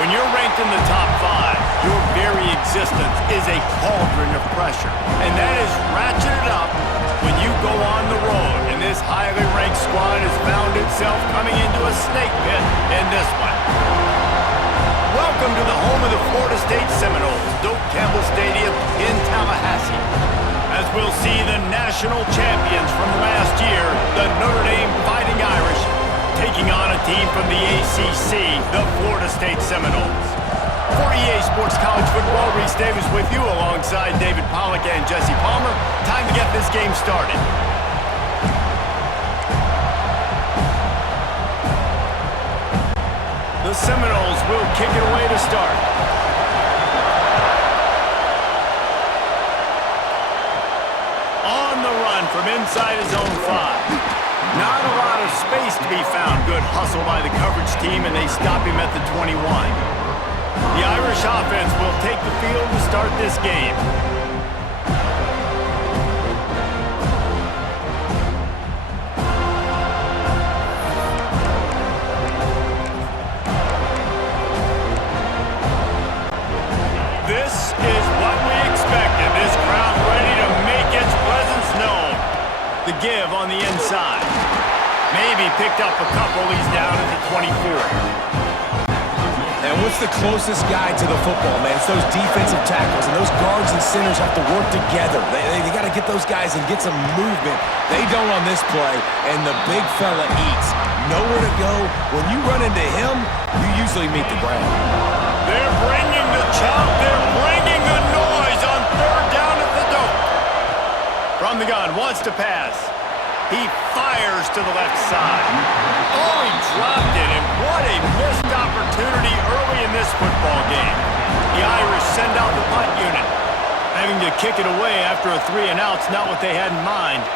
When you're ranked in the top 5, your very existence is a cauldron of pressure. And that is ratcheted up when you go on the road. And this highly ranked squad has found itself coming into a snake pit in this one. Welcome to the home of the Florida State Seminoles, Doak Campbell Stadium in Tallahassee. As we'll see the national champions from last year, the Notre Dame Fighting Irish, taking on a team from the ACC, the Florida State Seminoles. For EA Sports College Football, Reese Davis with you alongside David Pollack and Jesse Palmer. Time to get this game started. The Seminoles will kick it away to start. On the run from inside his own 5. Not a lot of space to be found. Good hustle by the coverage team, and they stop him at the 21. The Irish offense will take the field to start this game. This is what we expected. This crowd ready to make its presence known. The give on the inside. Maybe picked up a couple. He's down at the 24. And what's the closest guy to the football, man? It's those defensive tackles, and those guards and centers have to work together. They got to get those guys and get some movement. They don't on this play, and the big fella eats. Nowhere to go. When you run into him, you usually meet the ground. They're bringing the chop. They're bringing the noise on 3rd down at the Doak. From the gun, wants to pass. He fires to the left side. Oh, he dropped it, and what a missed opportunity early in this football game. The Irish send out the punt unit. Having to kick it away after a 3-and-out's not what they had in mind.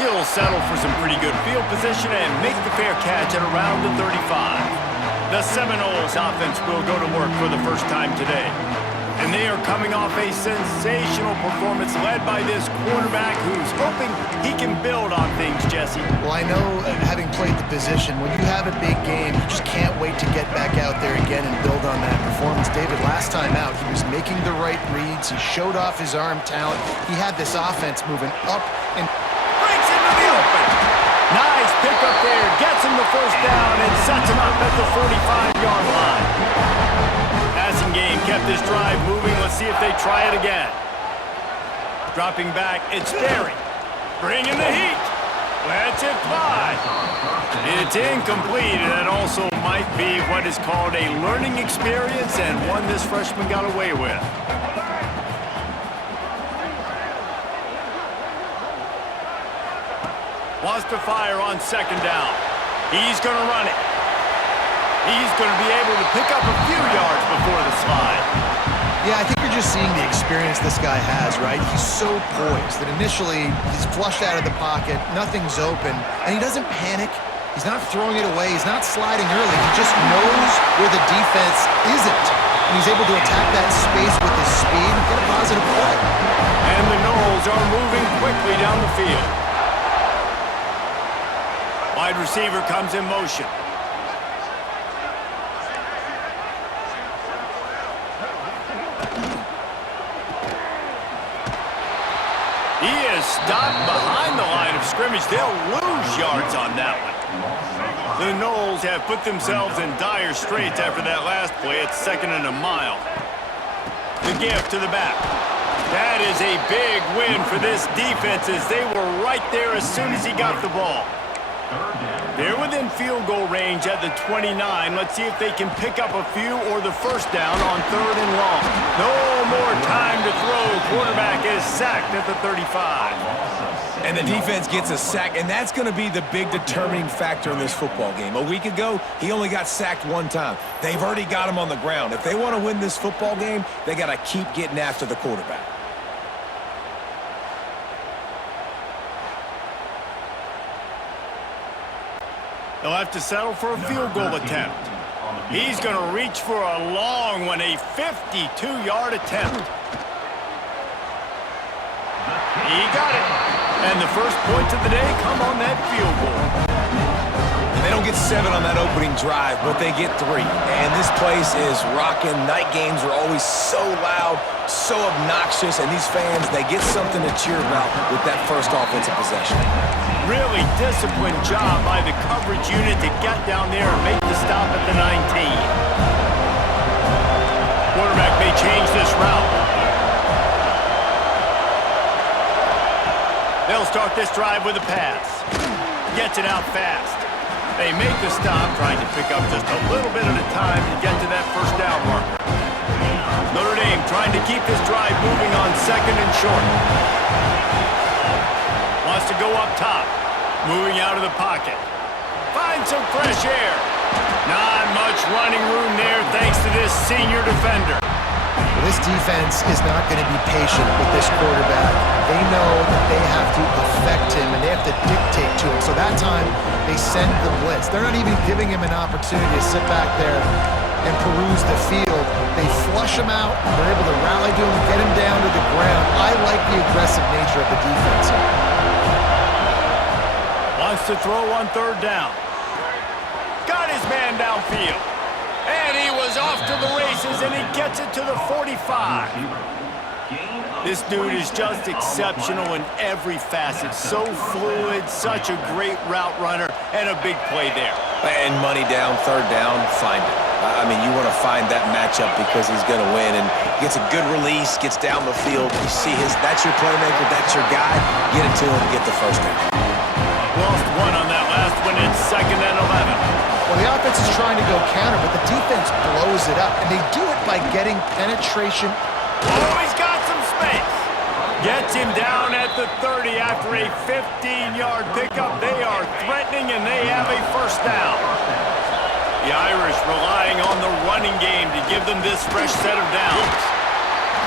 He'll settle for some pretty good field position and make the fair catch at around the 35. The Seminoles offense will go to work for the first time today. And they are coming off a sensational performance led by this quarterback who's hoping he can build on things, Jesse. Well, I know, having played the position, when you have a big game, you just can't wait to get back out there again and build on that performance. David, last time out, he was making the right reads. He showed off his arm talent. He had this offense moving up and breaks into the open. Nice pickup there. Gets him the first down and sets him up at the 45-yard line. Passing game kept this drive moving. Let's see if they try it again. Dropping back, it's Berry. Bringing the heat. Lets it fly. It's incomplete, and that also might be what is called a learning experience and one this freshman got away with. Wants to fire on 2nd down. He's going to run it. He's going to be able to pick up a few yards before the slide. yeah, I think you're just seeing the experience this guy has, right? He's so poised that initially he's flushed out of the pocket, nothing's open, and he doesn't panic. He's not throwing it away. He's not sliding early. He just knows where the defense isn't, and he's able to attack that space with his speed and get a positive play. And the Noles are moving quickly down the field. Wide receiver comes in motion. He is stopped behind the line of scrimmage. They'll lose yards on that one. The Noles have put themselves in dire straits after that last play. It's 2nd and a mile. The give to the back. That is a big win for this defense as they were right there as soon as he got the ball. They're within field goal range at the 29. Let's see if they can pick up a few or the first down on 3rd and long. No more time to throw. Quarterback is sacked at the 35. And the defense gets a sack, and that's going to be the big determining factor in this football game. A week ago, he only got sacked one time. They've already got him on the ground. If they want to win this football game, they got to keep getting after the quarterback. They'll have to settle for a field goal attempt. He's going to reach for a long one, a 52-yard attempt. He got it. And the first points of the day come on that field goal. And They don't get 7 on that opening drive, but they get 3. And this place is rocking. Night games are always so loud, so obnoxious, and these fans, they get something to cheer about with that first offensive possession. Really disciplined job by the coverage unit to get down there and make the stop at the 19. Quarterback may change this route. They'll start this drive with a pass. Gets it out fast. They make the stop, trying to pick up just a little bit at a time to get to that first down marker. Notre Dame trying to keep this drive moving on 2nd and short. Wants to go up top. Moving out of the pocket. Find some fresh air. Not much running room there thanks to this senior defender. Well, this defense is not going to be patient with this quarterback. They know that they have to affect him and they have to dictate to him. So that time, they send the blitz. They're not even giving him an opportunity to sit back there and peruse the field. They flush him out. They're able to rally to him, get him down to the ground. I like the aggressive nature of the defense here. Wants to throw on 3rd down. Got his man downfield. And he was off to the races, and he gets it to the 45. This dude is just exceptional in every facet. So fluid, such a great route runner, and a big play there. And money down, 3rd down, find it. I mean, you want to find that matchup because he's going to win. And he gets a good release, gets down the field. You see that's your playmaker, that's your guy. Get it to him, get the first down. Lost 1 on that last one. It's 2nd and 11. Well, the offense is trying to go counter, but the defense blows it up, and they do it by getting penetration. Oh, he's got some space. Gets him down at the 30 after a 15-yard pickup. They are threatening, and they have a first down. The Irish relying on the running game to give them this fresh set of downs.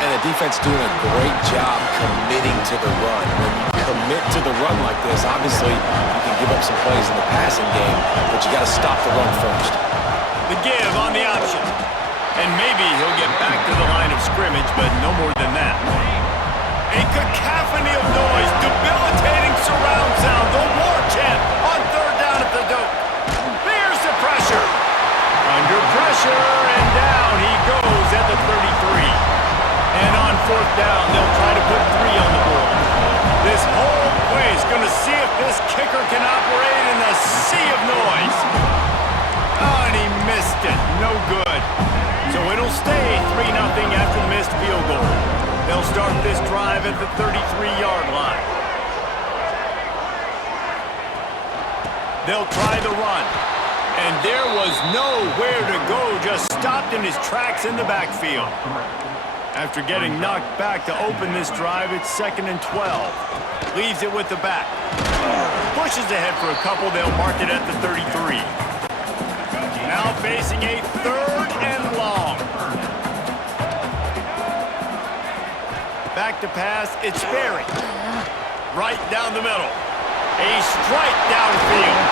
And the defense doing a great job committing to the run. When you commit to the run like this, obviously you can give up some plays in the passing game, but you got to stop the run first. The give on the option. And maybe he'll get back to the line of scrimmage, but no more than that. A cacophony of noise, debilitating surround sound, the war chant on 3rd down at the dope. There's the pressure. Under pressure, and down he goes at the 33. And on 4th down, they'll try to put 3 on the board. This whole play is going to see if this kicker can operate in the sea of noise. Oh, and he missed it. No good. So it'll stay 3-0 after the missed field goal. They'll start this drive at the 33-yard line. They'll try the run. And there was nowhere to go, just stopped in his tracks in the backfield. After getting knocked back to open this drive, it's 2nd and 12. Leaves it with the back. Pushes ahead for a couple. They'll mark it at the 33. Now facing a 3rd and long. Back to pass. It's Sperry. Right down the middle. A strike downfield.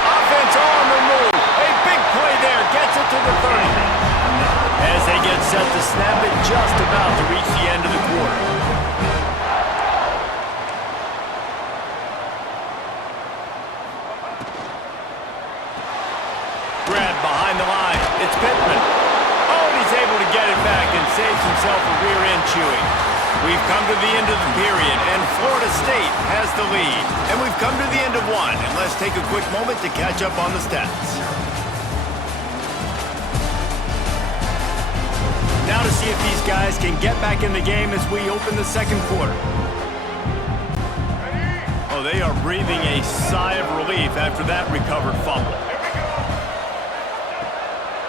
Offense on the move. A big play there. Gets it to the 30. As they get set to snap it, just about to reach the end of the quarter. Grab behind the line. It's Pittman. Oh, and he's able to get it back and saves himself a rear end chewing. We've come to the end of the period, and Florida State has the lead. And we've come to the end of one, and let's take a quick moment to catch up on the stats. Now to see if these guys can get back in the game as we open the 2nd quarter. Oh, they are breathing a sigh of relief after that recovered fumble.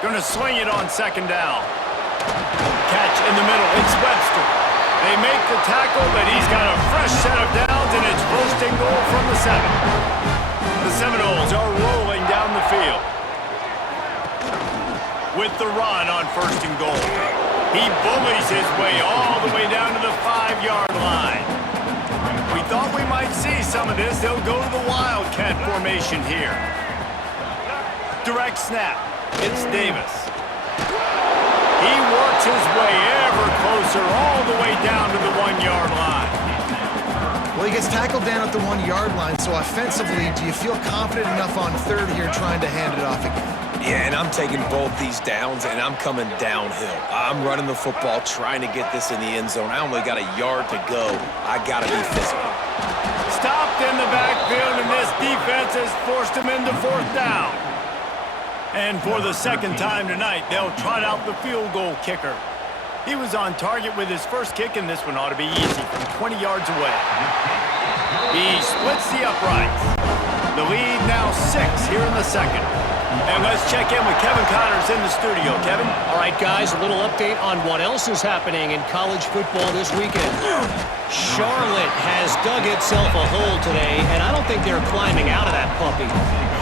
Going to swing it on 2nd down. Catch in the middle. It's Webster. They make the tackle, but he's got a fresh set of downs, and it's 1st and goal from the 7. The Seminoles are rolling down the field. With the run on 1st and goal. He bullies his way all the way down to the 5-yard line. We thought we might see some of this. They'll go to the Wildcat formation here. Direct snap. It's Davis. He works his way ever closer all the way down to the 1-yard line. Well, he gets tackled down at the 1-yard line, so offensively, do you feel confident enough on third here trying to hand it off again? Yeah, and I'm taking both these downs, and I'm coming downhill. I'm running the football, trying to get this in the end zone. I only got a yard to go. I got to be physical. Stopped in the backfield, and this defense has forced him into fourth down. And for the second time tonight, they'll trot out the field goal kicker. He was on target with his first kick, and this one ought to be easy from 20 yards away. He splits the uprights. The lead now 6 here in the second. And let's check in with Kevin Connors in the studio. Kevin? All right, guys, a little update on what else is happening in college football this weekend. Charlotte has dug itself a hole today, and I don't think they're climbing out of that puppy.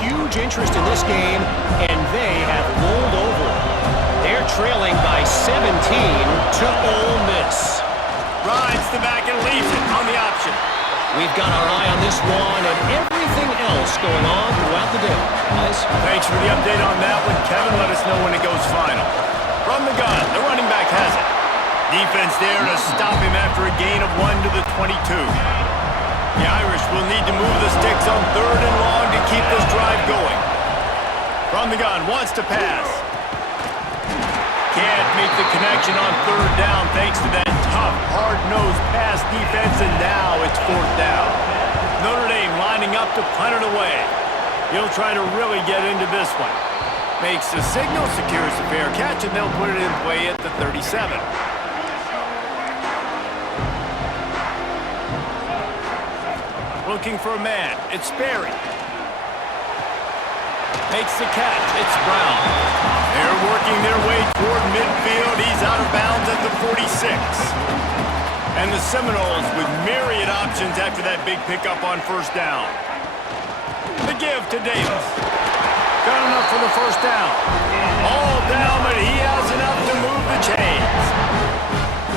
Huge interest in this game, and they have rolled over. They're trailing by 17 to Ole Miss. Rides the back and leaves it on the option. We've got our eye on this one and everything else going on throughout the day. Guys? Thanks for the update on that one. Kevin, let us know when it goes final. From the gun, the running back has it. Defense there to stop him after a gain of 1 to the 22. The Irish will need to move the sticks on third and long to keep this drive going. From the gun, wants to pass. Can't make the connection on third down thanks to that tough, hard-nosed pass defense, and now it's fourth down. Notre Dame lining up to punt it away. He'll try to really get into this one. Makes the signal, secures the fair catch, and they'll put it in play at the 37. Looking for a man. It's Sperry. Makes the catch. It's Brown. They're working their way toward midfield. He's out of bounds at the 46. And the Seminoles with myriad options after that big pickup on first down. The give to Davis. Got enough for the first down. All down, but he has enough to move the chains.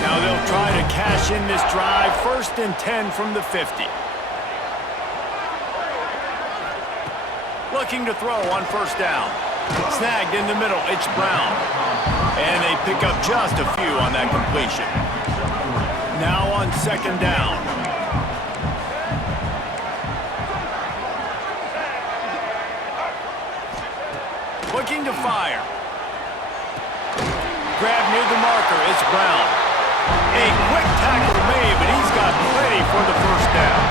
Now they'll try to cash in this drive. 1st and 10 from the 50. Looking to throw on first down. Snagged in the middle, it's Brown. And they pick up just a few on that completion. Now on second down. Looking to fire. Grab near the marker, it's Brown. A quick tackle made, but he's got plenty for the first down.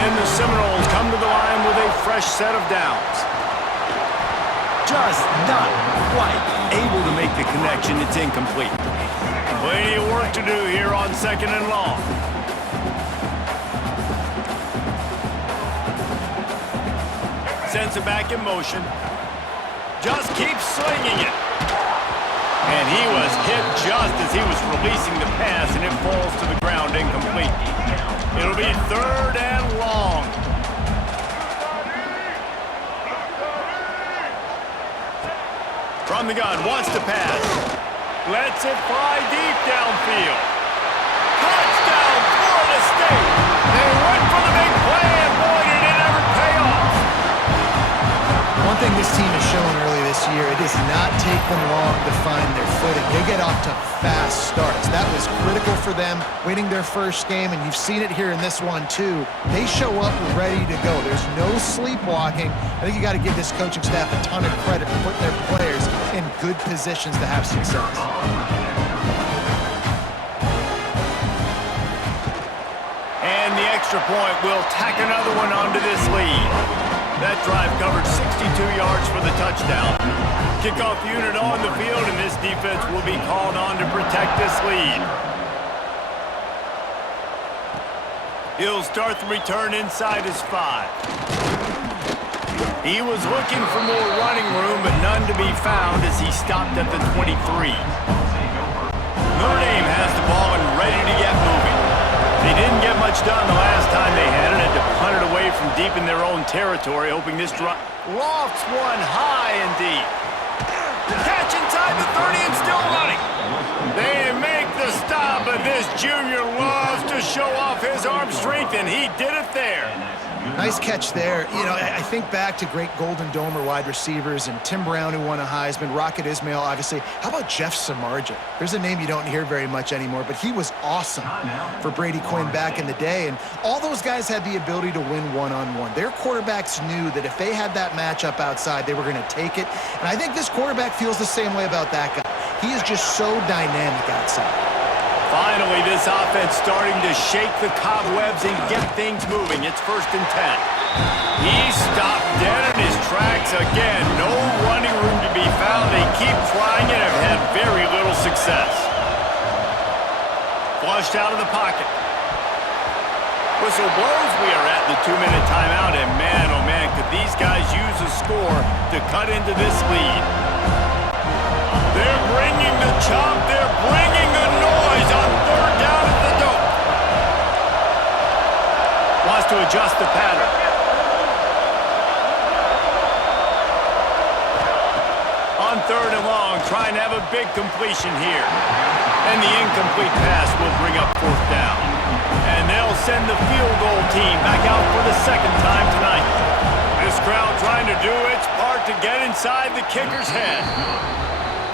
And the Seminoles come to the line with a fresh set of downs. Just not quite able to make the connection. It's incomplete. Plenty of work to do here on second and long. Sends it back in motion. Just keeps slinging it. And he was hit just as he was releasing the pass, and it falls to the ground incomplete. It'll be third and long. From the gun, wants to pass. Lets it fly deep downfield. Touchdown, Florida State. They went for the big play, and boy, did it ever pay off. One thing this team has shown early this year, it does not take them long to find their footing. They get off to fast starts. That was critical for them winning their first game, and you've seen it here in this one too. They show up ready to go. There's no sleepwalking. I think you got to give this coaching staff a ton of credit for putting their players in good positions to have success. And the extra point will tack another one onto this lead. That drive covered 62 yards for the touchdown. Kickoff unit on the field, and this defense will be called on to protect this lead. He'll start the return inside his 5. He was looking for more running room, but none to be found as he stopped at the 23. Notre Dame has the ball and ready to get moving. They didn't get much done the last time they had it, to punt it away from deep in their own territory, hoping this drive lofts one high and deep. Catch inside the 30 and still running. They make the stop, but this junior loves to show off his arm strength, and he did it there. Nice catch there. You know, I think back to great Golden Domer wide receivers and Tim Brown, who won a Heisman, Rocket Ismail, obviously. How about Jeff Samardzija? There's a name you don't hear very much anymore, but he was awesome for Brady Quinn back in the day. And all those guys had the ability to win one-on-one. Their quarterbacks knew that if they had that matchup outside, they were going to take it. And I think this quarterback feels the same way about that guy. He is just so dynamic outside. Finally, this offense starting to shake the cobwebs and get things moving. It's 1st and 10. He stopped dead in his tracks again. No running room to be found. They keep trying it and have had very little success. Flushed out of the pocket. Whistle blows. We are at the 2-minute timeout, and man, oh man, could these guys use a score to cut into this lead. They're bringing the chop. They're bringing the noise on 3rd down at the dope. Wants to adjust the pattern. On 3rd and long, trying to have a big completion here. And the incomplete pass will bring up 4th down. And they'll send the field goal team back out for the 2nd time tonight. This crowd trying to do its part to get inside the kicker's head.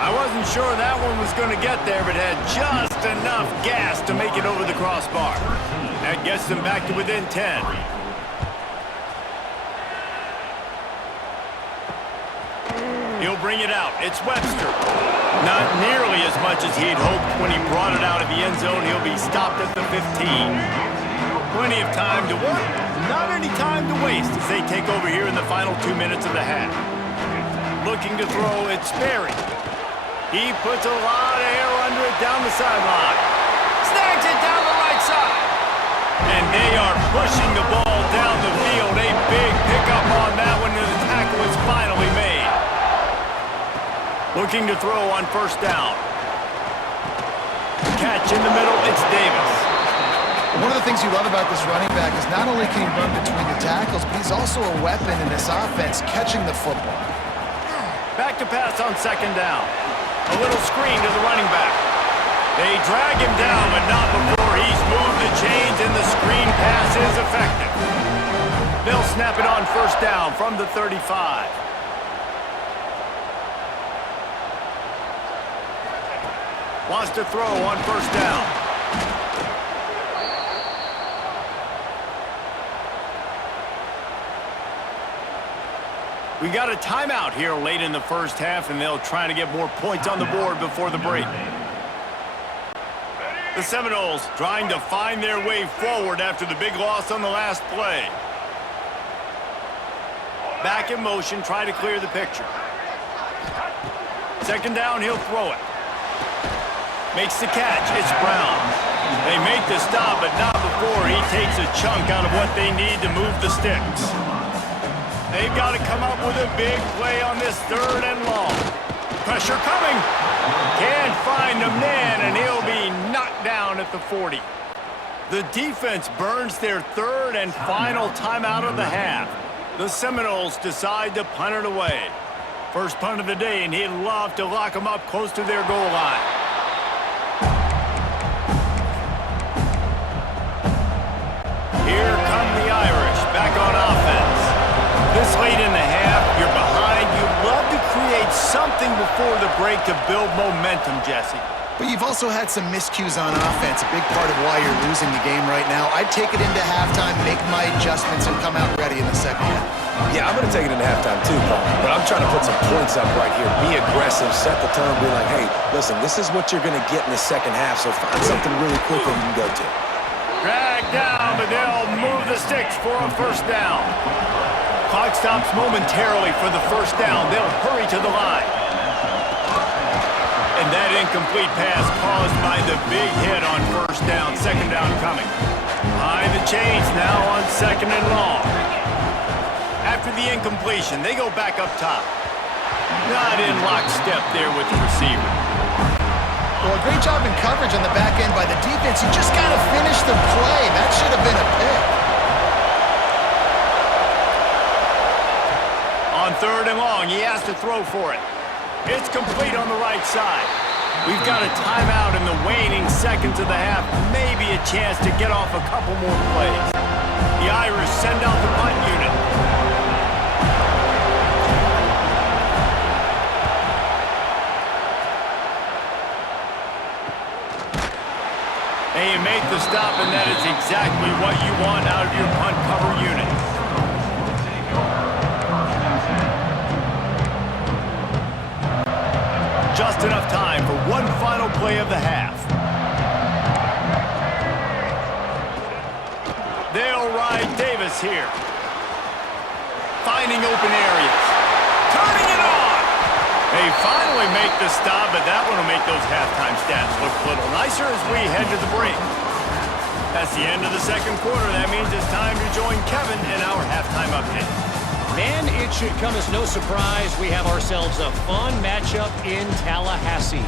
I wasn't sure that one was going to get there, but had just enough gas to make it over the crossbar. That gets them back to within 10. He'll bring it out. It's Webster. Not nearly as much as he'd hoped when he brought it out of the end zone. He'll be stopped at the 15. Plenty of time to work. Not any time to waste as they take over here in the final 2 minutes of the half. Looking to throw, it's Sperry. He puts a lot of air under it down the sideline. Snags it down the right side. And they are pushing the ball down the field. A big pickup on that one, and the tackle is finally made. Looking to throw on 1st down. Catch in the middle, it's Davis. One of the things you love about this running back is not only can he run between the tackles, but he's also a weapon in this offense, catching the football. Back to pass on 2nd down. A little screen to the running back. They drag him down, but not before he's moved the chains, and the screen pass is effective. They'll snap it on 1st down from the 35. Wants to throw on 1st down. We got a timeout here late in the 1st half, and they'll try to get more points on the board before the break. The Seminoles trying to find their way forward after the big loss on the last play. Back in motion, try to clear the picture. 2nd down, he'll throw it. Makes the catch, it's Brown. They make the stop, but not before he takes a chunk out of what they need to move the sticks. They've got to come up with a big play on this 3rd and long. Pressure coming. Can't find a man, and he'll be knocked down at the 40. The defense burns their 3rd and final timeout of the half. The Seminoles decide to punt it away. First punt of the day, and he'd love to lock them up close to their goal line. Here come the Irish, back on offense. This late in the half, you're behind. You'd love to create something before the break to build momentum, Jesse. But you've also had some miscues on offense, a big part of why you're losing the game right now. I'd take it into halftime, make my adjustments, and come out ready in the 2nd half. Yeah, I'm going to take it into halftime too, Paul. But I'm trying to put some points up right here. Be aggressive, set the tone, be like, hey, listen, this is what you're going to get in the 2nd half, so find something really quick that you can go to. Drag down, but they'll move the sticks for a 1st down. Clock stops momentarily for the 1st down. They'll hurry to the line. And that incomplete pass caused by the big hit on 1st down. 2nd down coming. Behind the chains now on 2nd and long. After the incompletion, they go back up top. Not in lockstep there with the receiver. Well, a great job in coverage on the back end by the defense. You just got to finish the play. That should have been a pick. On 3rd and long, he has to throw for it. It's complete on the right side. We've got a timeout in the waning seconds of the half. Maybe a chance to get off a couple more plays. The Irish send out the punt unit. And you make the stop, and that is exactly what you want out of your punt cover unit. Just enough time for one final play of the half. They'll ride Davis here. Finding open areas. Turning it on. They finally make the stop, but that one will make those halftime stats look a little nicer as we head to the break. That's the end of the second quarter. That means it's time to join Kevin in our halftime update. Man, it should come as no surprise we have ourselves a fun matchup in Tallahassee.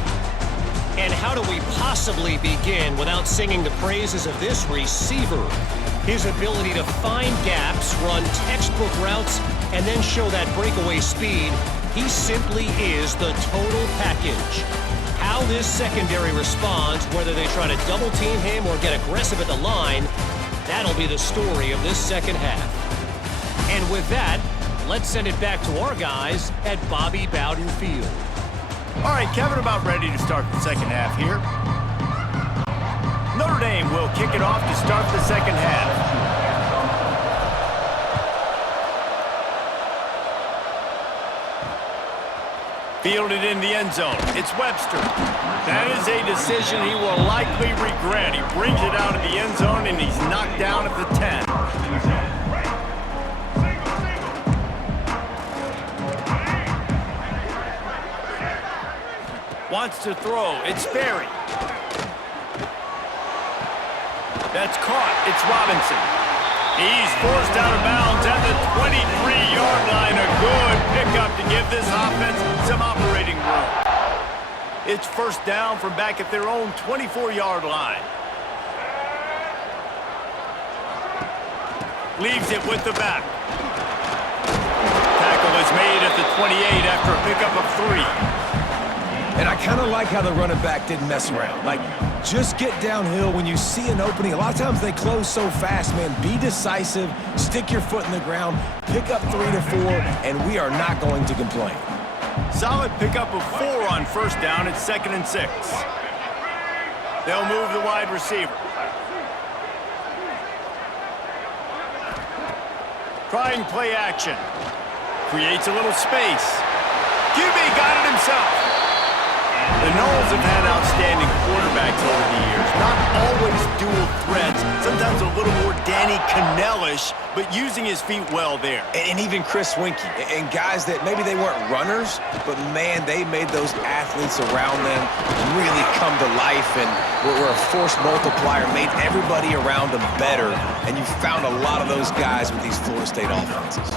And how do we possibly begin without singing the praises of this receiver? His ability to find gaps, run textbook routes, and then show that breakaway speed. He simply is the total package. How this secondary responds, whether they try to double team him or get aggressive at the line, that'll be the story of this second half. And with that, let's send it back to our guys at Bobby Bowden Field. All right, Kevin, about ready to start the second half here. Notre Dame will kick it off to start the second half. Fielded in the end zone. It's Webster. That is a decision he will likely regret. He brings it out of the end zone, and he's knocked down at the 10. Wants to throw. It's Berry. That's caught. It's Robinson. He's forced out of bounds at the 23-yard line. A good pickup to give this offense some operating room. It's first down from back at their own 24-yard line. Leaves it with the back. Tackle is made at the 28 after a pickup of 3. And I kind of like how the running back didn't mess around. Like, just get downhill when you see an opening. A lot of times they close so fast, man. Be decisive, stick your foot in the ground, pick up 3 to 4, and we are not going to complain. Solid pickup of 4 on first down. It's 2nd and 6. They'll move the wide receiver. Trying play action. Creates a little space. QB got it himself. The Noles have had outstanding quarterbacks over the years. Not always dual threats. Sometimes a little more Danny Cannell-ish, but using his feet well there. And even Chris Winkie. And guys that maybe they weren't runners, but, man, they made those athletes around them really come to life and were a force multiplier, made everybody around them better. And you found a lot of those guys with these Florida State offenses.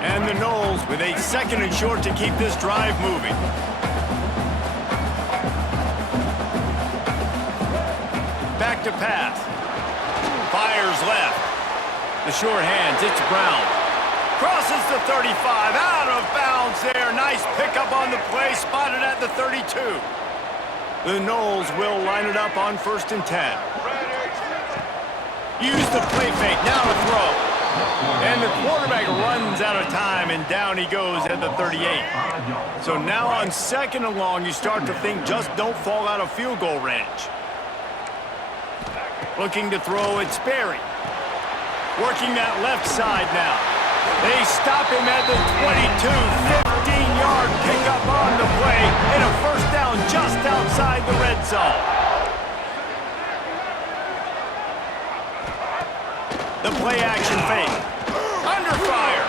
And the Noles with a 2nd and short to keep this drive moving. Back to pass. Fires left. The short hands, it's Brown. Crosses the 35, out of bounds there. Nice pickup on the play, spotted at the 32. The Noles will line it up on 1st and 10. Use the play fake, now to throw. And the quarterback runs out of time, and down he goes at the 38. So now on 2nd and long, you start to think just don't fall out of field goal range. Looking to throw, it's Berry. Working that left side now. They stop him at the 22. 15-yard pickup on the play, and a first down just outside the red zone. The play action fake. Under fire.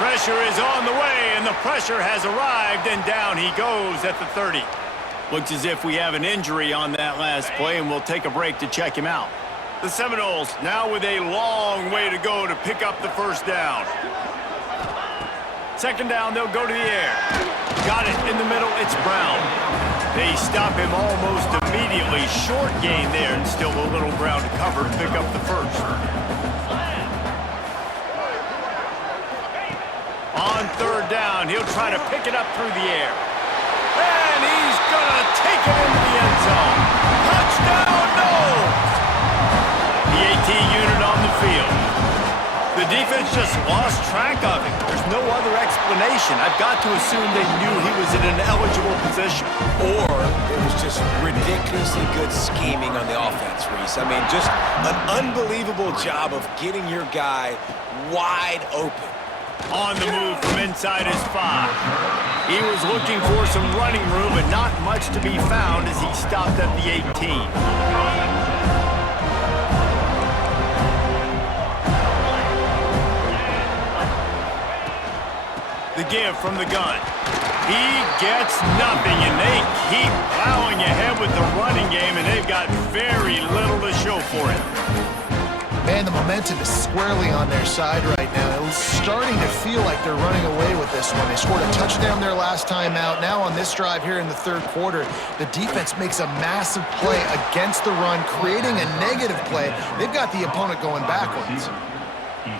Pressure is on the way, and the pressure has arrived, and down he goes at the 30. Looks as if we have an injury on that last play, and we'll take a break to check him out. The Seminoles now with a long way to go to pick up the first down. 2nd down, they'll go to the air. Got it in the middle, it's Brown. They stop him almost immediately. Short gain there, and still a little ground to cover to pick up the first. On 3rd down, he'll try to pick it up through the air. And he's going to take it into the end zone. Touchdown, Noles! The AT unit on the field. track of him. There's no other explanation. I've got to assume they knew he was in an eligible position. Or it was just ridiculously good scheming on the offense, Reese. I mean, just an unbelievable job of getting your guy wide open. On the move from inside his 5. He was looking for some running room, but not much to be found as he stopped at the 18. The give from the gun. He gets nothing, and they keep plowing ahead with the running game, and they've got very little to show for it. Man, the momentum is squarely on their side right now. It's starting to feel like they're running away with this one. They scored a touchdown their last time out. Now on this drive here in the third quarter, the defense makes a massive play against the run, creating a negative play. They've got the opponent going backwards.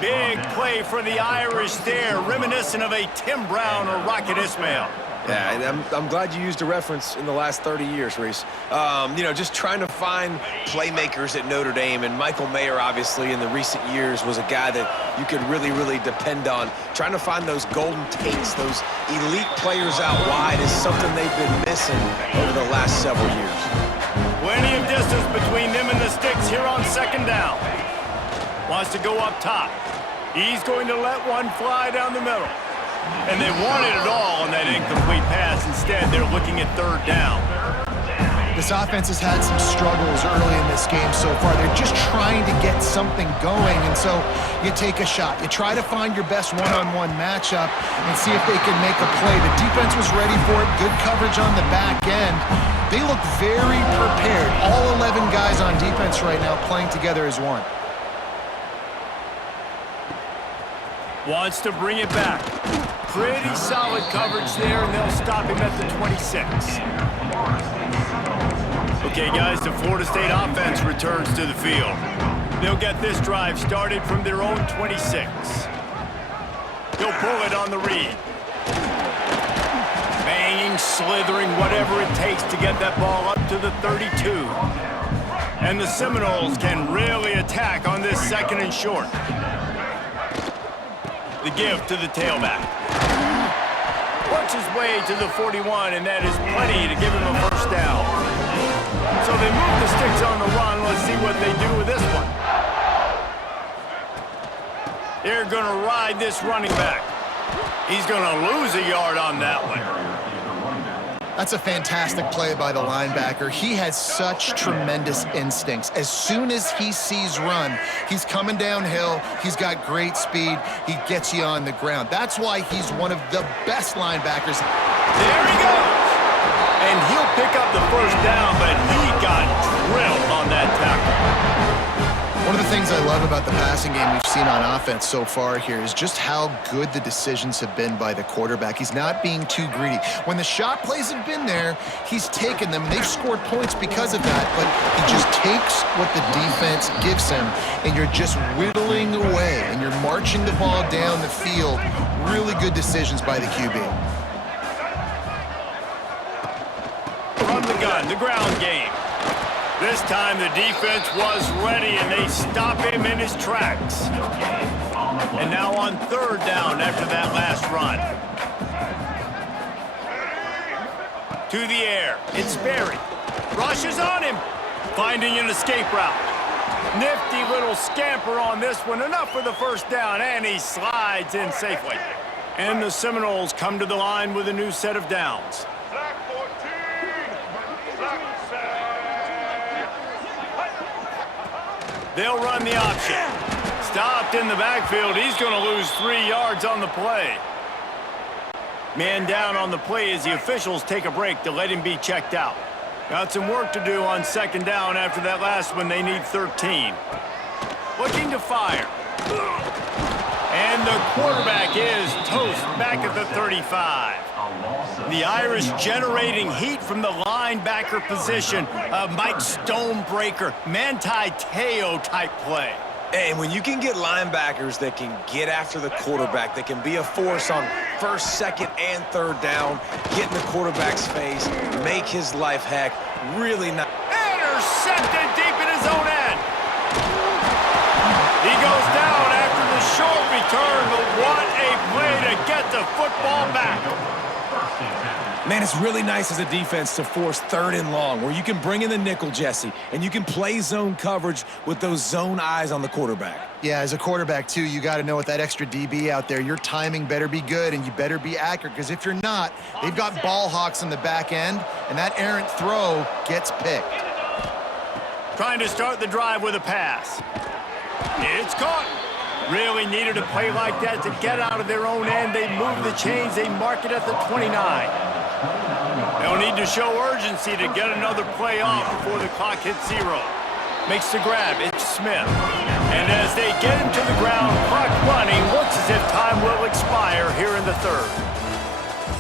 Big play for the Irish there, reminiscent of a Tim Brown or Rocket Ismail. Yeah, and I'm glad you used a reference in the last 30 years, Reese. You know, just trying to find playmakers at Notre Dame, and Michael Mayer, obviously, in the recent years was a guy that you could really, really depend on. Trying to find those golden takes, those elite players out wide is something they've been missing over the last several years. Plenty of distance between them and the sticks here on second down. Wants to go up top. He's going to let one fly down the middle. And they wanted it all on that incomplete pass. Instead, they're looking at third down. This offense has had some struggles early in this game so far. They're just trying to get something going, and so you take a shot. You try to find your best one-on-one matchup and see if they can make a play. The defense was ready for it. Good coverage on the back end. They look very prepared. All 11 guys on defense right now playing together as one. Wants to bring it back. Pretty solid coverage there, and they'll stop him at the 26. Okay, guys, the Florida State offense returns to the field. They'll get this drive started from their own 26. He'll pull it on the read. Banging, slithering, whatever it takes to get that ball up to the 32. And the Seminoles can really attack on this second and short. The give to the tailback. Works his way to the 41, and that is plenty to give him a first down. So they move the sticks on the run. Let's see what they do with this one. They're going to ride this running back. He's going to lose a yard on that one. That's a fantastic play by the linebacker. He has such tremendous instincts. As soon as he sees run, he's coming downhill. He's got great speed. He gets you on the ground. That's why he's one of the best linebackers. There he goes. And he'll pick up the first down, but he got drilled on that tackle. One of the things I love about the passing game we've seen on offense so far here is just how good the decisions have been by the quarterback. He's not being too greedy. When the shot plays have been there, he's taken them. They've scored points because of that, but he just takes what the defense gives him, and you're just whittling away, and you're marching the ball down the field. Really good decisions by the QB. From the gun, the ground game. This time the defense was ready, and they stop him in his tracks. And now on third down after that last run. To the air. It's Sperry. Rushes on him. Finding an escape route. Nifty little scamper on this one. Enough for the first down, and he slides in safely. And the Seminoles come to the line with a new set of downs. They'll run the option. Stopped in the backfield. He's going to lose 3 yards on the play. Man down on the play as the officials take a break to let him be checked out. Got some work to do on second down after that last one. They need 13. Looking to fire. And the quarterback is toast back at the 35. The Irish generating heat from the linebacker position. Mike Stonebreaker, Manti Te'o type play. And when you can get linebackers that can get after the quarterback, that can be a force on first, second, and third down, get in the quarterback's face, make his life heck, really nice. Intercepted deep in his own end. He goes down after the short return, but what a the football back. Man, it's really nice as a defense to force 3rd and long, where you can bring in the nickel, Jesse, and you can play zone coverage with those zone eyes on the quarterback. Yeah, as a quarterback, too, you got to know with that extra DB out there, your timing better be good and you better be accurate, because if you're not, they've got ball hawks in the back end, and that errant throw gets picked. Trying to start the drive with a pass. It's caught. Really needed a play like that to get out of their own end. They move the chains. They mark it at the 29. They'll need to show urgency to get another play off before the clock hits 0. Makes the grab. It's Smith. And as they get him to the ground, clock running, looks as if time will expire here in the 3rd.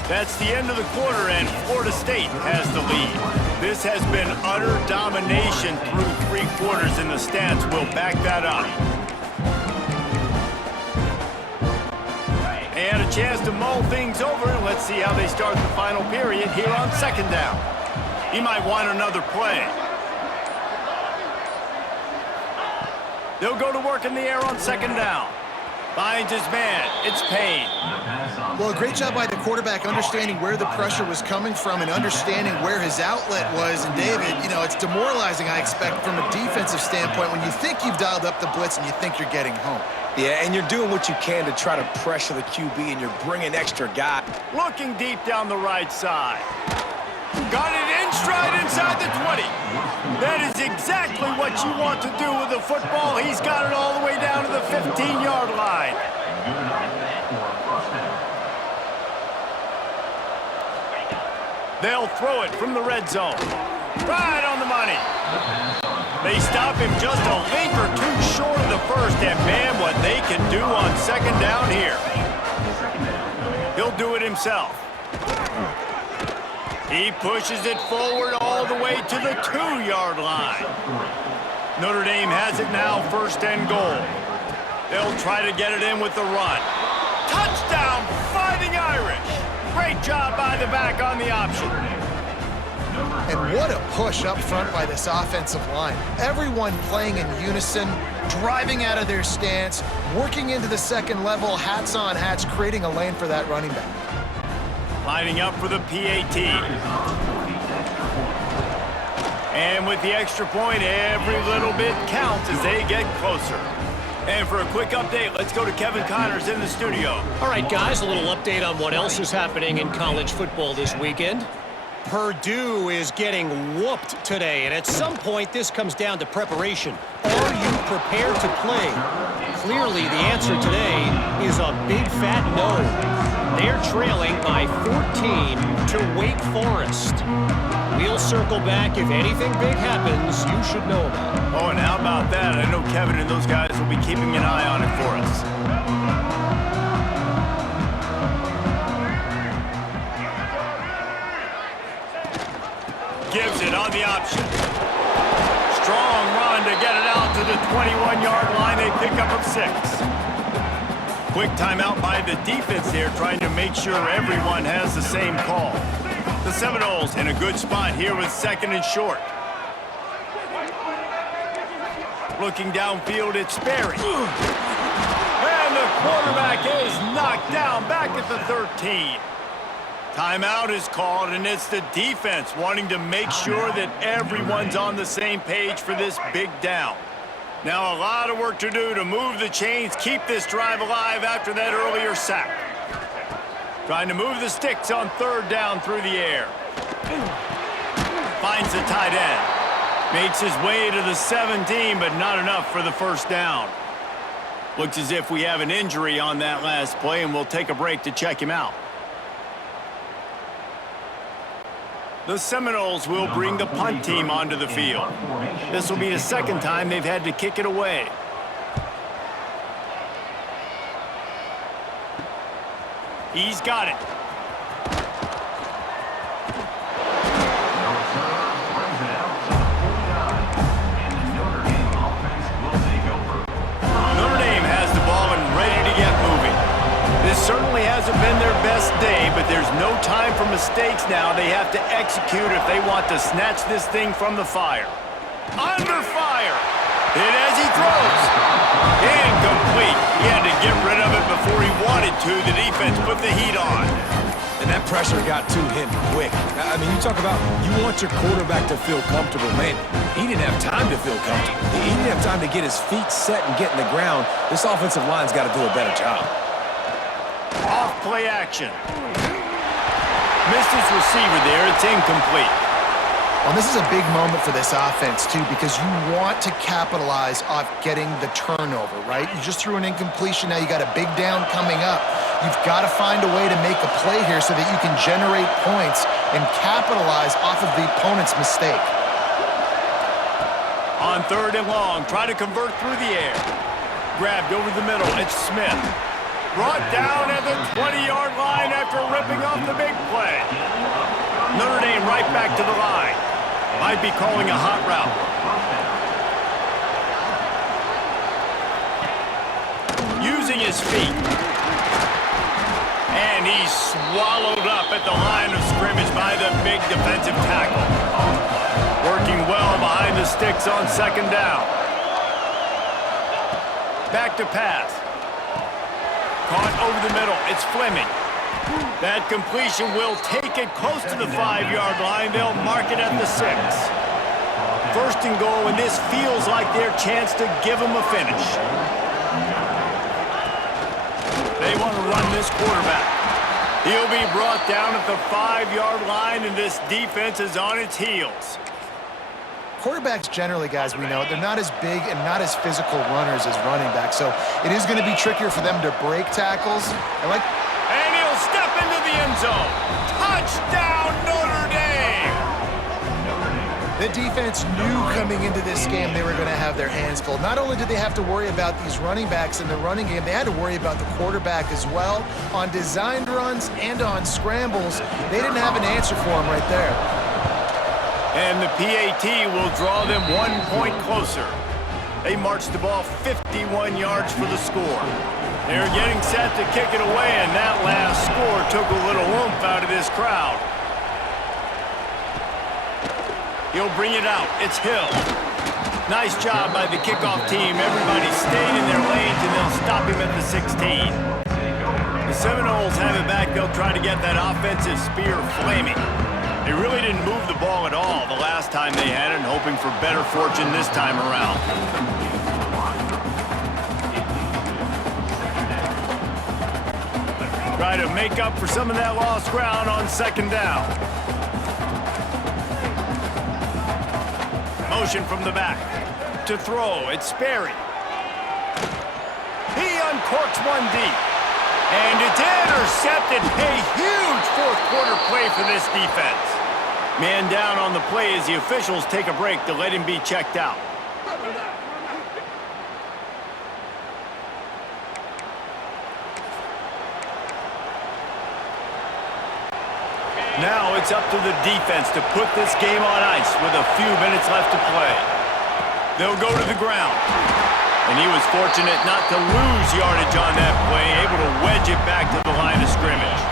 That's the end of the quarter, and Florida State has the lead. This has been utter domination through 3 quarters, and the stats will back that up. And a chance to mull things over. Let's see how they start the final period here on 2nd down. He might want another play. They'll go to work in the air on 2nd down. Finds his man. It's Payne. Well, a great job by the quarterback understanding where the pressure was coming from and understanding where his outlet was. And David, you know, it's demoralizing, I expect, from a defensive standpoint when you think you've dialed up the blitz and you think you're getting home. Yeah, and you're doing what you can to try to pressure the QB, and you're bringing extra guys. Looking deep down the right side. Got it in stride inside the 20. That is exactly what you want to do with the football. He's got it all the way down to the 15-yard line. They'll throw it from the red zone. Right on the money. They stop him just a link or 2 short of the 1st, and man, what they can do on 2nd down here. He'll do it himself. He pushes it forward all the way to the 2-yard line. Notre Dame has it now, 1st and goal. They'll try to get it in with the run. Touchdown, Fighting Irish. Great job by the back on the option. And what a push up front by this offensive line. Everyone playing in unison, driving out of their stance, working into the 2nd level, hats on hats, creating a lane for that running back. Lining up for the PAT. And with the extra point, every little bit counts as they get closer. And for a quick update, let's go to Kevin Connors in the studio. All right, guys, a little update on what else is happening in college football this weekend. Purdue is getting whooped today, and at some point this comes down to preparation. Are you prepared to play? Clearly the answer today is a big fat no. They're trailing by 14 to Wake Forest. We'll circle back. If anything big happens, you should know about it. Oh, and how about that? I know Kevin and those guys will be keeping an eye on it for us. Gives it on the option. Strong run to get it out to the 21-yard line. They pick up of 6. Quick timeout by the defense here, trying to make sure everyone has the same call. The Seminoles in a good spot here with 2nd and short. Looking downfield, it's Sperry. And the quarterback is knocked down back at the 13. Timeout is called, and it's the defense wanting to make sure that everyone's on the same page for this big down. Now a lot of work to do to move the chains, keep this drive alive after that earlier sack. Trying to move the sticks on 3rd down through the air. Finds the tight end. Makes his way to the 17, but not enough for the 1st down. Looks as if we have an injury on that last play, and we'll take a break to check him out. The Seminoles will bring the punt team onto the field. This will be the 2nd time they've had to kick it away. He's got it. Notre Dame has the ball and ready to get moving. This certainly hasn't been their best day, but there's no time for mistakes now. They have to execute if they want to snatch this thing from the fire. Under fire! Hit as he throws. Incomplete. He had to get rid of it before he wanted to. The defense put the heat on. And that pressure got to him quick. I mean, you talk about you want your quarterback to feel comfortable. Man, he didn't have time to feel comfortable. He didn't have time to get his feet set and get in the ground. This offensive line's got to do a better job. Off play action. Missed his receiver there. It's incomplete. Well, this is a big moment for this offense, too, because you want to capitalize off getting the turnover, right? You just threw an incompletion. Now you got a big down coming up. You've got to find a way to make a play here so that you can generate points and capitalize off of the opponent's mistake. On 3rd and long, try to convert through the air. Grabbed over the middle. It's Smith. Brought down at the 20-yard line after ripping off the big play. Notre Dame right back to the line. Might be calling a hot route. Using his feet. And he's swallowed up at the line of scrimmage by the big defensive tackle. Working well behind the sticks on 2nd down. Back to pass. Caught over the middle. It's Fleming. That completion will take it close to the 5-yard line. They'll mark it at the 6. 1st and goal, and this feels like their chance to give them a finish. They want to run this quarterback. He'll be brought down at the 5-yard line, and this defense is on its heels. Quarterbacks generally, guys, we know, they're not as big and not as physical runners as running backs, so it is going to be trickier for them to break tackles. And he'll step into the end zone. Touchdown, Notre Dame! The defense knew coming into this game they were going to have their hands full. Not only did they have to worry about these running backs in the running game, they had to worry about the quarterback as well. On designed runs and on scrambles, they didn't have an answer for him right there. And the PAT will draw them 1 point closer. They marched the ball 51 yards for the score. They're getting set to kick it away, and that last score took a little oomph out of this crowd. He'll bring it out. It's Hill. Nice job by the kickoff team. Everybody stayed in their lanes, and they'll stop him at the 16. The Seminoles have it back. They'll try to get that offensive spear flaming. They really didn't move the ball at all the last time they had it, and hoping for better fortune this time around. Try to make up for some of that lost ground on 2nd down. Motion from the back. To throw, it's Sperry. He uncorks one deep. And it's intercepted. A huge 4th quarter play for this defense. Man down on the play as the officials take a break to let him be checked out. Now it's up to the defense to put this game on ice with a few minutes left to play. They'll go to the ground. And he was fortunate not to lose yardage on that play, able to wedge it back to the line of scrimmage.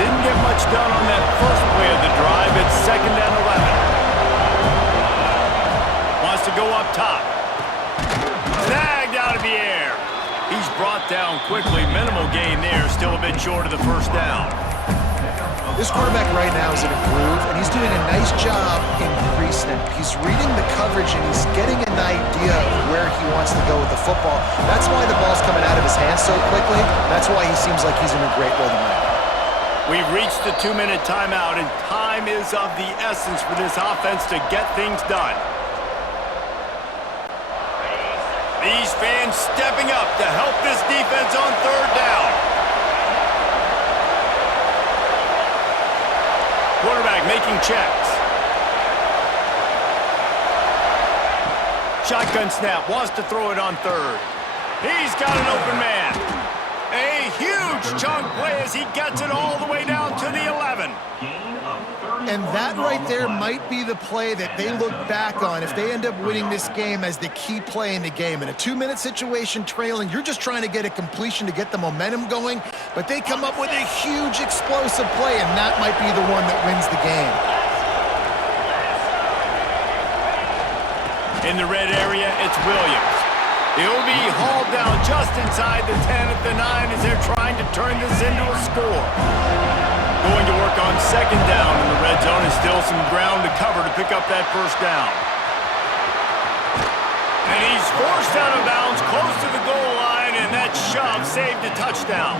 Didn't get much done on that first play of the drive. It's 2nd and 11. Wants to go up top. Snagged out of the air. He's brought down quickly. Minimal gain there. Still a bit short of the 1st down. This quarterback right now is in a groove, and he's doing a nice job in pre-snap. He's reading the coverage, and he's getting an idea of where he wants to go with the football. That's why the ball's coming out of his hands so quickly. That's why he seems like he's in a great rhythm right now. We've reached the 2-minute timeout, and time is of the essence for this offense to get things done. These fans stepping up to help this defense on 3rd down. Quarterback making checks. Shotgun snap, wants to throw it on 3rd. He's got an open man. A huge chunk play as he gets it all the way down to the 11. And that right there might be the play that they look back on if they end up winning this game as the key play in the game. In a 2-minute situation trailing, you're just trying to get a completion to get the momentum going, but they come up with a huge explosive play, and that might be the one that wins the game. In the red area, it's Williams. He'll be hauled down just inside the 10 at the 9 as they're trying to turn this into a score. Going to work on second down in the red zone, and still some ground to cover to pick up that first down. And he's forced out of bounds close to the goal line, and that shove saved a touchdown.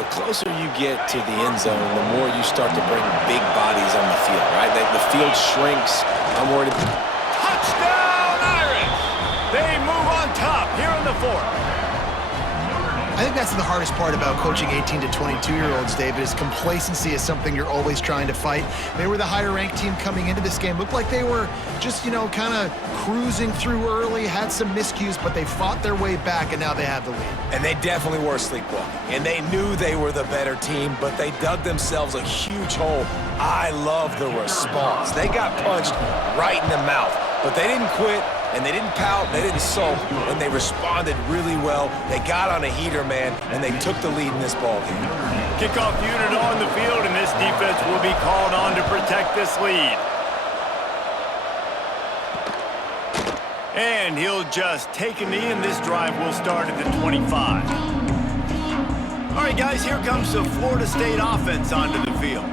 The closer you get to the end zone, the more you start to bring big bodies on the field, right? The field shrinks. I'm worried about... Touchdown, Irish! They move on top here in the fourth. I think that's the hardest part about coaching 18 to 22-year-olds, David, is complacency is something you're always trying to fight. They were the higher-ranked team coming into this game. Looked like they were just, kind of cruising through early, had some miscues, but they fought their way back, and now they have the lead. And they definitely were sleepwalking. And they knew they were the better team, but they dug themselves a huge hole. I love the response. They got punched right in the mouth, but they didn't quit. And they didn't pout, they didn't sulk, and they responded really well. They got on a heater, man, and they took the lead in this ballgame. Kickoff unit on the field, and this defense will be called on to protect this lead. And he'll just take a knee, and this drive will start at the 25. All right, guys, here comes the Florida State offense onto the field.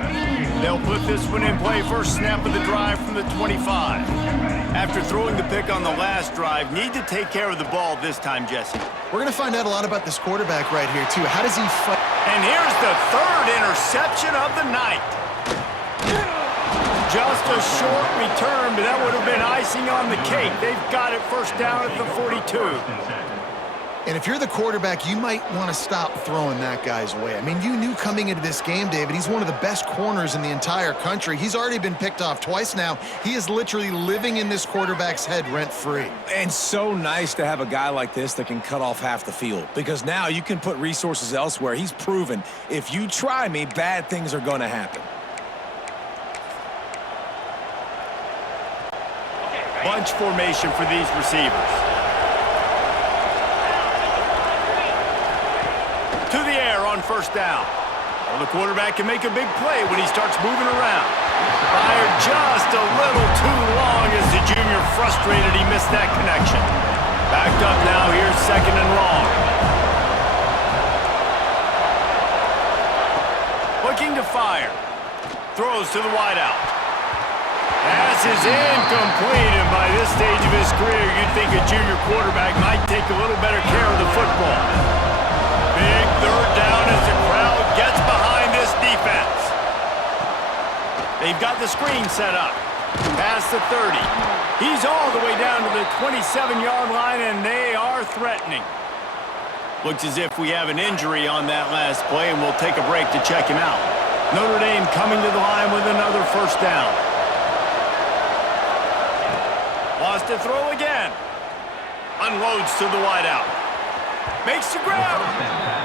They'll put this one in play, first snap of the drive from the 25. After throwing the pick on the last drive, need to take care of the ball this time, Jesse. We're going to find out a lot about this quarterback right here, too. How does he fight? And here's the third interception of the night. Just a short return, but that would have been icing on the cake. They've got it first down at the 42. And if you're the quarterback, you might want to stop throwing that guy's way. I mean, you knew coming into this game, David, he's one of the best corners in the entire country. He's already been picked off twice now. He is literally living in this quarterback's head rent-free. And so nice to have a guy like this that can cut off half the field, because now you can put resources elsewhere. He's proven if you try me, bad things are going to happen. Bunch formation for these receivers. To the air on first down. Well, the quarterback can make a big play when he starts moving around. Fired just a little too long as the junior frustrated he missed that connection. Backed up now, here's second and long. Looking to fire. Throws to the wideout. Pass is incomplete, and by this stage of his career, you'd think a junior quarterback might take a little better care of the football. Big third down as the crowd gets behind this defense. They've got the screen set up. Past the 30. He's all the way down to the 27-yard line, and they are threatening. Looks as if we have an injury on that last play, and we'll take a break to check him out. Notre Dame coming to the line with another first down. Wants to throw again. Unloads to the wideout. Makes the grab.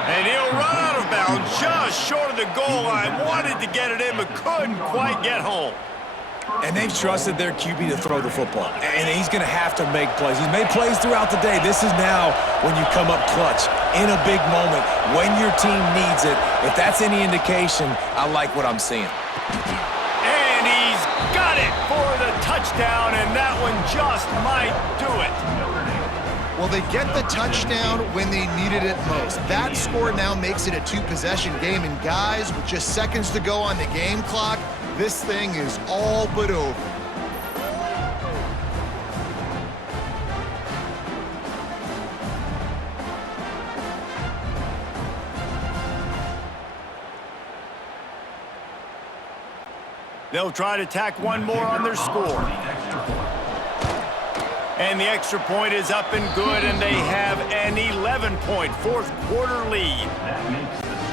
And he'll run out of bounds just short of the goal line. Wanted to get it in, but couldn't quite get home. And they've trusted their QB to throw the football. And he's going to have to make plays. He's made plays throughout the day. This is now when you come up clutch in a big moment when your team needs it. If that's any indication, I like what I'm seeing. And he's got it for the touchdown, and that one just might do it. Well, they get the touchdown when they needed it most. That score now makes it a two-possession game, and guys, with just seconds to go on the game clock, this thing is all but over. They'll try to tack one more on their score. And the extra point is up and good, and they have an 11-point fourth-quarter lead.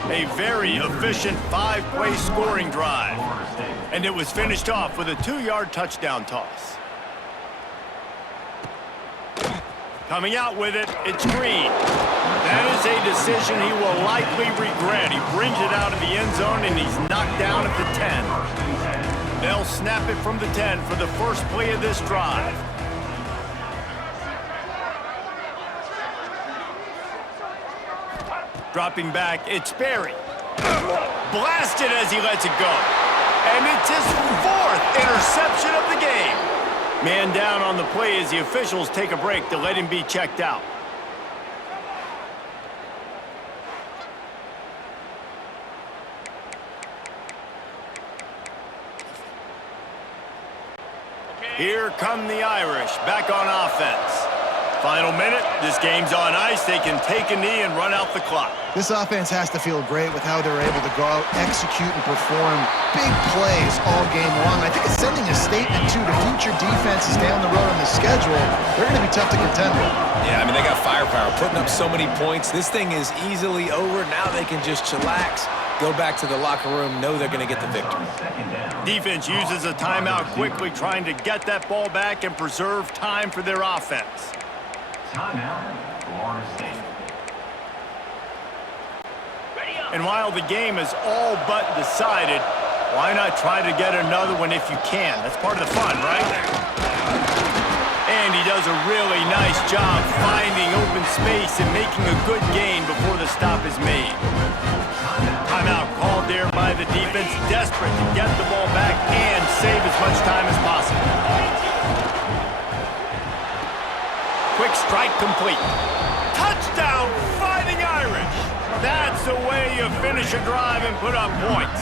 A very efficient five-play scoring drive. And it was finished off with a 2-yard touchdown toss. Coming out with it, it's Green. That is a decision he will likely regret. He brings it out of the end zone, and he's knocked down at the 10. They'll snap it from the 10 for the first play of this drive. Dropping back, it's Berry. Blasted as he lets it go. And it's his fourth interception of the game. Man down on the play as the officials take a break to let him be checked out. Here come the Irish, back on offense. Final minute, this game's on ice. They can take a knee and run out the clock. This offense has to feel great with how they're able to go out, execute, and perform big plays all game long. I think it's sending a statement, too, to future defenses down the road on the schedule. They're going to be tough to contend with. Yeah, I mean, they got firepower, putting up so many points. This thing is easily over. Now they can just chillax, go back to the locker room, know they're going to get the victory. Defense uses a timeout quickly, trying to get that ball back and preserve time for their offense. Timeout, Florida State. And while the game is all but decided, why not try to get another one if you can? That's part of the fun, right? And he does a really nice job finding open space and making a good gain before the stop is made. Timeout called there by the defense, desperate to get the ball back and save as much time as possible. Quick strike complete. Touchdown, Fighting Irish. That's the way you finish a drive and put up points.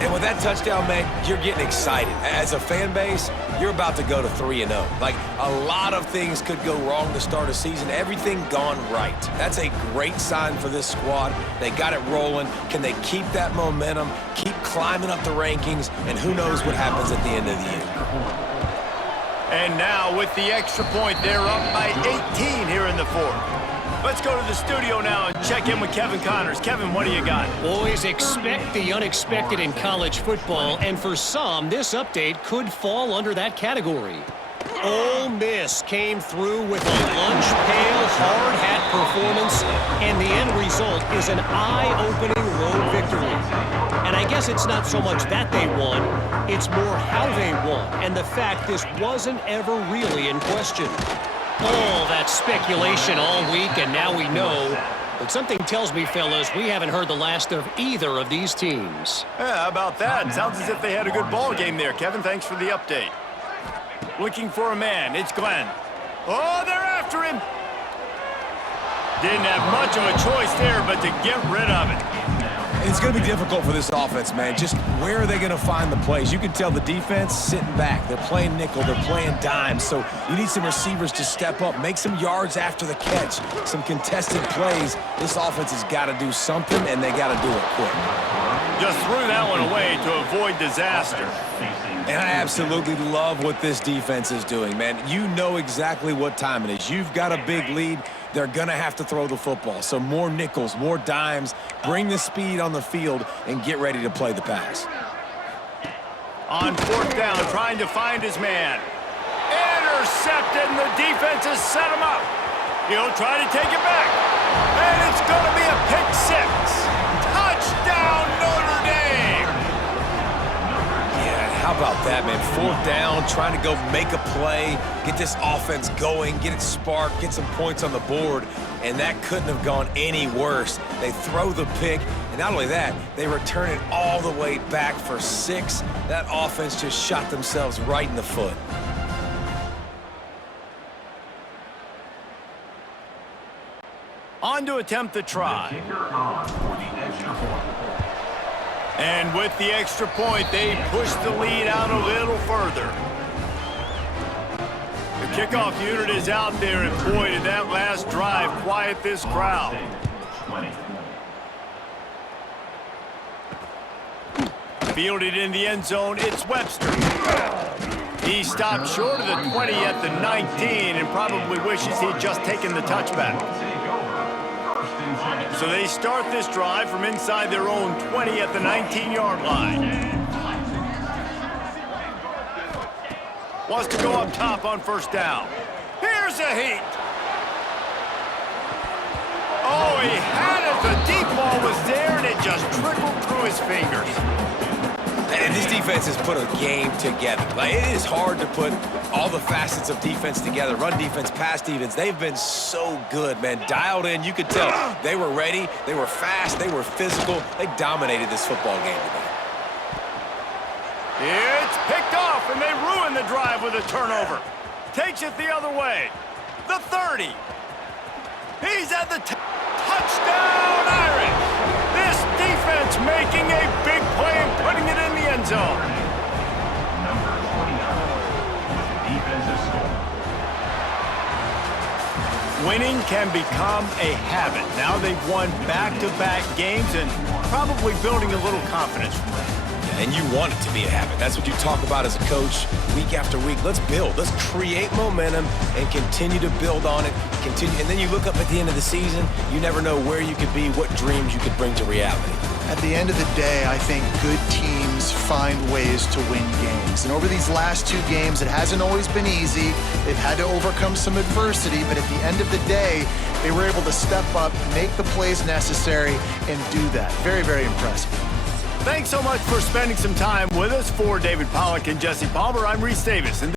And with that touchdown, man, you're getting excited. As a fan base, you're about to go to 3-0. Like, a lot of things could go wrong to start a season. Everything gone right. That's a great sign for this squad. They got it rolling. Can they keep that momentum, keep climbing up the rankings, and who knows what happens at the end of the year. And now with the extra point, they're up by 18 here in the fourth. Let's go to the studio now and check in with Kevin Connors. Kevin, what do you got? Boys, expect the unexpected in college football, and for some, this update could fall under that category. Ole Miss came through with a lunch pail, hard hat performance, and the end result is an eye-opening road victory. And I guess it's not so much that they won, it's more how they won, and the fact this wasn't ever really in question. All that speculation all week, and now we know. But something tells me, fellas, we haven't heard the last of either of these teams. Yeah, how about that? Sounds as if they had a good ball game there. Kevin, thanks for the update. Looking for a man. It's Glenn. Oh, they're after him. Didn't have much of a choice there, but to get rid of it. It's going to be difficult for this offense, man. Just where are they going to find the plays? You can tell the defense sitting back. They're playing nickel. They're playing dime. So you need some receivers to step up, make some yards after the catch, some contested plays. This offense has got to do something, and they got to do it quick. Just threw that one away to avoid disaster. And I absolutely love what this defense is doing, man. You know exactly what time it is. You've got a big lead. They're going to have to throw the football. So more nickels, more dimes, bring the speed on the field, and get ready to play the pass. On fourth down, trying to find his man. Intercepted, and the defense has set him up. He'll try to take it back. And it's going to be a pick six. Touchdown, Notre Dame! Yeah, how about that, man? Fourth down, trying to go make a play, get this offense going, get it sparked, get some points on the board, and that couldn't have gone any worse. They throw the pick, and not only that, they return it all the way back for 6. That offense just shot themselves right in the foot. On to attempt the try. And with the extra point, they push the lead out a little further. The kickoff unit is out there, and boy, did that last drive quiet this crowd. Fielded in the end zone, it's Webster. He stopped short of the 20 at the 19 and probably wishes he'd just taken the touchback. So they start this drive from inside their own 20 at the 19-yard line. Wants to go up top on first down. Here's a heat. Oh, he had it. The deep ball was there, and it just trickled through his fingers. And this defense has put a game together. Like, it is hard to put all the facets of defense together. Run defense, pass defense. They've been so good, man. Dialed in. You could tell they were ready. They were fast. They were physical. They dominated this football game today. It's picked off, and they ruin the drive with a turnover. Takes it the other way. The 30. He's at the touchdown, Irish. This defense making a big play and putting it in the end zone. Number 29 with the defensive score. Winning can become a habit. Now they've won back-to-back games and probably building a little confidence from it. And you want it to be a habit. That's what you talk about as a coach week after week. Let's build. Let's create momentum and continue to build on it. And then you look up at the end of the season, you never know where you could be, what dreams you could bring to reality. At the end of the day, I think good teams find ways to win games. And over these last 2 games, it hasn't always been easy. They've had to overcome some adversity, but at the end of the day, they were able to step up, make the plays necessary, and do that. Very, very impressive. Thanks so much for spending some time with us. For David Pollack and Jesse Palmer, I'm Reese Davis. And